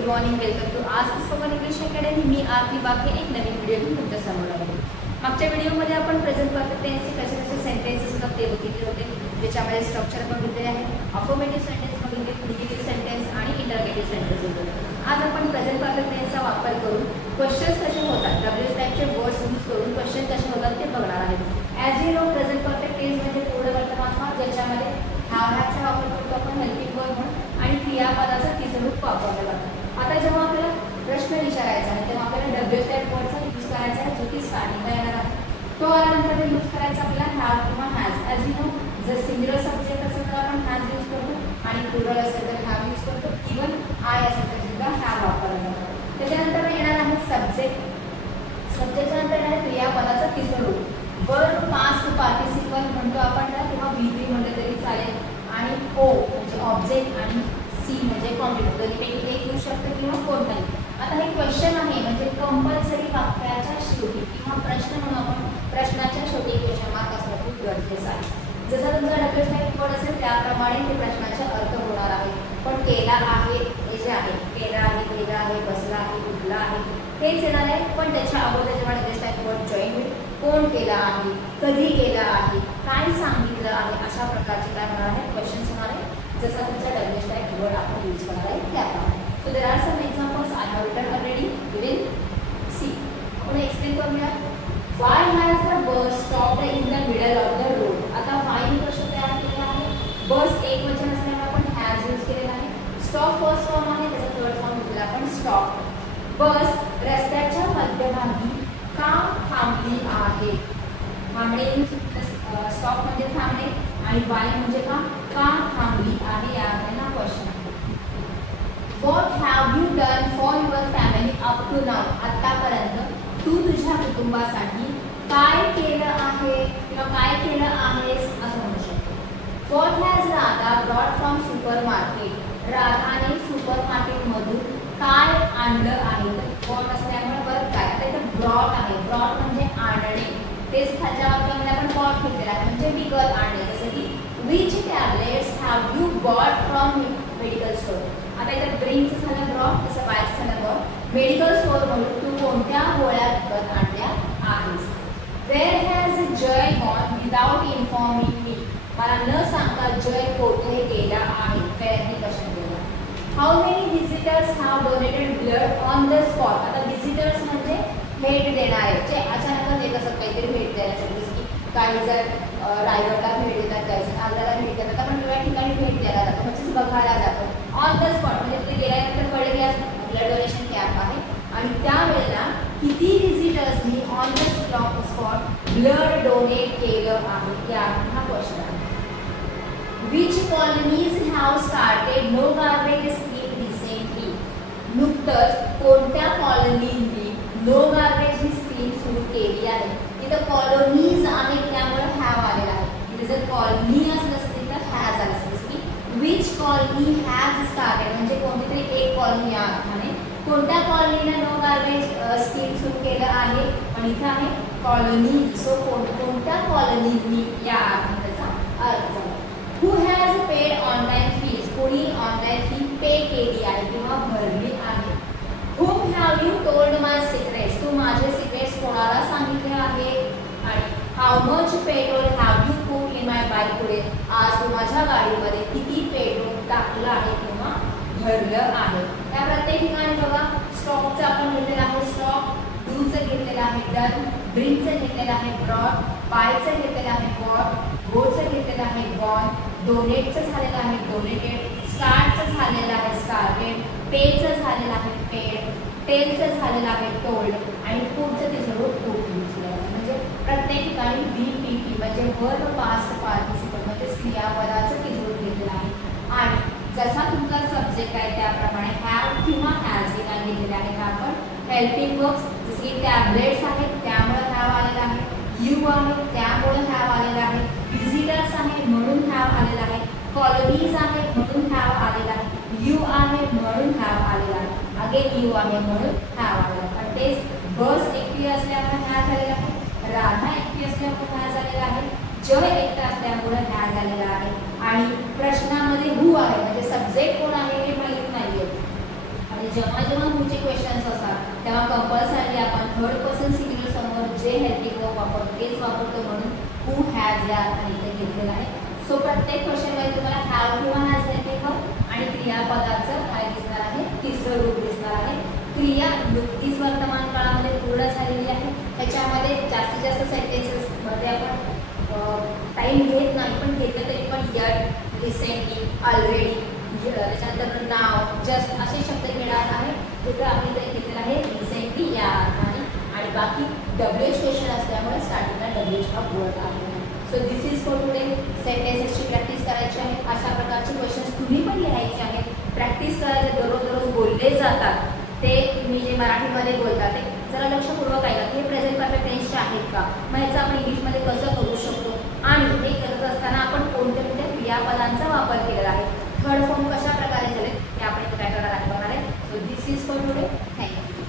Good morning, welcome to आज spoken English academy. मी आरती बाके एक नवीन व्हिडिओ घेऊन तुमच्या समोर आले। मागच्या व्हिडिओमध्ये आपण प्रेझेंट परफेक्ट टेन्सचे कसे सेंटेन्सेस होतात ते बघितले होते, ज्याच्यामध्ये स्ट्रक्चर बघितले आहे, अफर्मेटिव्ह सेंटेन्स बघितले, निगेटिव्ह सेंटेन्स आणि इंटरोगेटिव्ह सेंटेन्स बघितले। आज आपण प्रेझेंट परफेक्ट टेन्सचा वापर करून क्वेश्चन्स कसे होतात, डब्ल्यू टाइपचे वर्ड्स यूज करून क्वेश्चन कसे होतात ते बघणार आहोत। As you know, present perfect tense म्हणजे पूर्ण वर्तमान काळ, ज्याच्यामध्ये हॅवचा वापर करतो आपण हेल्पिंग वर्ब म्हणून आणि क्रियापदाचा तिसरं रूप वापरलं जातं। आता जेव्हा आपल्याला प्रश्न विचारायचा आहे तेव्हा आपल्याला डब्ल्यू टाइप वर्डचा यूज करायचा आहे, जो की स्टार्टिंगला येणार आहे। तो आल्यानंतर यूज करायचा आपल्याला हॅव किंवा हॅज। ॲज यू नो, जर सिंग्युलर सब्जेक्ट असेल तर आपण हॅज यूज करतो आणि प्लुरल असेल तर हॅव यूज करतो, इवन आय असेल तर सुद्धा हॅव वापरला जातो। त्याच्यानंतर येणार आहे सब्जेक्ट। सब्जेक्टच्या नंतर आहे क्रियापदाचा तिसरं रूप, वर्ब पास्ट पार्टिसिपल म्हणतो आपण त्याला, किंवा V3 म्हटलं तरी चालेल, आणि O म्हणजे ऑब्जेक्ट आणि C म्हणजे कॉम्प्लिमेंट, दोन्हीपैकी एक येऊ शकतं किंवा कोणताही। आता हे क्वेश्चन आहे म्हणजे कंपल्सरी वाक्याच्या शेवटी किंवा प्रश्न म्हणून आपण प्रश्नाच्या शेवटी क्वेश्चन मार्क असणं खूप गरजेचं आहे। जसा तुमचा डब्ल्यू टाइप वर्ड असेल त्याप्रमाणे ते प्रश्नाचे अर्थ होणार आहे। पण केला आहे हे जे आहे, केला आहे, बसला आहे, उठला आहे, हेच येणार आहे। पण त्याच्या अगोदर जेव्हा डब्ल्यू टाइप वर्ड जॉईन होईल, कोण केला आहे, कधी केला आहे, काय सांगितलं आहे, अशा प्रकारचे काय होणार आहे क्वेश्चन्स होणार आहे, जसा तुमचा डब्ल्यू टाइप वर्ड आपण यूज करणार आहे त्याप्रमाणे। So there are some examples I have written already, you will see. आपण एक्सप्लेन करूया। Why has the bus stopped in the middle of the road? आता why ने प्रश्न तयार केला आहे। बस एक वचन असल्यामुळे आपण has यूज केलेला आहे। स्टॉप फर्स्ट फॉर्म आहे, त्याचा थर्ड फॉर्म घेतला आपण स्टॉप। बस रस्त्याच्या मध्यभागी का थांबली आहे। थांबणे स्टॉप म्हणजे थांबणे आणि why म्हणजे का थांबली आहे या अर्थाने हा क्वेश्चन आहे। What have you done for your family up to now? आतापर्यंत तू तुझ्या कुटुंबासाठी काय केलं आहे किंवा काय केलं आहेस असं म्हणू शकतो। What has Radha brought from supermarket? राधाने सुपरमार्केटमधून काय आणलं आहे। तर what असल्यामुळे बरं काय, आता इथे brought आहे, brought म्हणजे आणणे, तेच खालच्या वाक्यामध्ये आपण bought घेतलेलं आहे म्हणजे विकत आणणे। जसं की which tablets have you bought from medical store? आता इथे ब्रिंगचं झालं brought, तसं बायचं झालं bought। मेडिकल स्टोर म्हणून तू कोणत्या गोळ्या विकत आणल्या आहेस। Where has Joy gone without informing me? मला न सांगता जय कोठे गेला आहे। Where हे प्रश्न केला। How many visitors have donated blood on the spot? आता visitors म्हणजे भेट देणारे, जे अचानकच येत असतात काहीतरी भेट द्यायसाठी, जसं की काही जर रायगडला भेट देतात, काही जण आग्र्याला भेट देतात, आपण वेगळ्या ठिकाणी भेट द्यायला जातो म्हणजेच बघायला जातो। ऑन द स्पॉट म्हणजे ते गेल्यानंतर कळेल की आज ब्लड डोनेशन कॅम्प आहे आणि त्यावेळेला किती व्हिजिटर्सनी on the spot blood donate केलं आहे या हा क्वेश्चन आहे। Which colonies have started no garbage scheme recently? नुकतंच कोणत्या कॉलनीनी नो गार्बेज ही स्कीम सुरू केली आहे। इथं कॉलोनीज आहेत त्यामुळे हॅव आलेला आहे। इथे जर कॉलनी असलं असतं तर हॅज आलं असतं, की which colony has started म्हणजे कोणतीतरी एक कॉलनी या अर्थाने, कोणत्या कॉलनीने नो गार्बेज स्कीम सुरू केलं आहे, पण इथे आहे कॉलनी। सो कोणत्या कॉलनीनी या अर्थाचा अर्थ झाला। Who has paid online fees? कोणी ऑनलाइन फी पे केली आहे किंवा भरली आहे। Whom have you told my secrets? तू माझे सिक्रेट्स कोणाला सांगितले आहे। आणि how much petrol have you put in my bike today? आज तू माझ्या गाडीमध्ये किती पेट्रोल टाकलं आहे किंवा भरलं आहे। त्या प्रत्येक ठिकाणी बघा स्टॉपचं आपण घेतलेलं आहे स्टॉप, डूचं घेतलेलं आहे डन, ब्रिंगचं घेतलेलं आहे ब्रॉट, बायचं घेतलेलं आहे बॉट, गोचं घेतलेलं आहे गॉन, डोनेटचं झालेलं आहे डोनेटेड, स्टार्टचं झालेलं आहे स्टार्टेड, पेचं झालेलं आहे पेड, टेलचं झालेलं आहे टोल्ड आणि पुढचं तिचं रूप टोल्ड घेतलेलं आहे। म्हणजे प्रत्येक ठिकाणी VPP म्हणजे वर्ब पास्ट पार्टिसिपल म्हणजे क्रियापदाचं तिचं रूप घेतलेलं आहे। आणि जसा तुमचा सब्जेक्ट आहे त्याप्रमाणे हॅव किंवा हॅज हे काय घेतलेले आहे का आपण हेल्पिंग वर्ब्स, जसे की टॅबलेट्स आहेत त्यामुळे हॅव आलेला आहे, यू आहे त्यामुळे हॅव आलेला आहे, व्हिजिटर्स आहे म्हणून हॅव आलेला आहे, कॉलनीज आहे म्हणून हॅव आलेला आहे, यू आहे म्हणून हॅव आलेला आहे, अगेन यू आहे म्हणून हॅव आलेला आहे। पण तेच बस एकटी असल्यामुळे हॅव झालेला आहे, राधा एकटी असल्यामुळे हॅव झालेला आहे, जय एकटा असल्यामुळे हॅव झालेला आहे आणि प्रश्नामध्ये हू आहे म्हणजे सब्जेक्ट कोण आहे हे माहीत नाहीये आणि जेव्हा जे हेल्पिंग वर्ब वापरतो तेच वापरतो, म्हणून हू हॅज या अर्थाने इथे घेतलेलं आहे. सो प्रत्येक क्वेश्चनमध्ये तुम्हाला हॅव किंवा हॅज हेल्पिंग वर्ब आणि क्रियापदाचं काय दिसणार आहे, तिसरं रूप दिसणार आहे. क्रिया नुकतीच वर्तमान काळामध्ये पूर्ण झालेली आहे. त्याच्यामध्ये जास्तीत जास्त सेंटेन्सेसमध्ये आपण टाईम घेत नाही, पण घेतलं तरी पण यट, रिसेंटली, ऑलरेडी, त्याच्यानंतर नाव, जस्ट असे शब्द घेणार आहे. तिथे आपण इथे घेतलेलं आहे रिसेंटली या अर्थाने आणि बाकी WH क्वेश्चन असल्यामुळे स्टार्टिंगला WH हा वर्ड आहे. So this is for today. सेंटेन्सेसची प्रॅक्टिस करायची आहे. अशा प्रकारचे क्वेश्चन्स तुम्ही पण लिहायचे आहेत. प्रॅक्टिस करायचे. दररोज बोलले जातात ते तुम्ही जे मराठीमध्ये बोलता ते जरा लक्षपूर्वक ऐका. हे प्रेझेंट परफेक्ट टेन्सचे आहेत का, मग ह्याचं आपण इंग्लिशमध्ये कसं करू शकतो आणि हे करत असताना आपण कोणत्या कोणत्या क्रियापदांचा वापर केलेला आहे, थर्ड फॉर्म कशा प्रकारे झाले हे आपण इथे काय करणार आहे बघणार आहे. So this is for today. Thank you.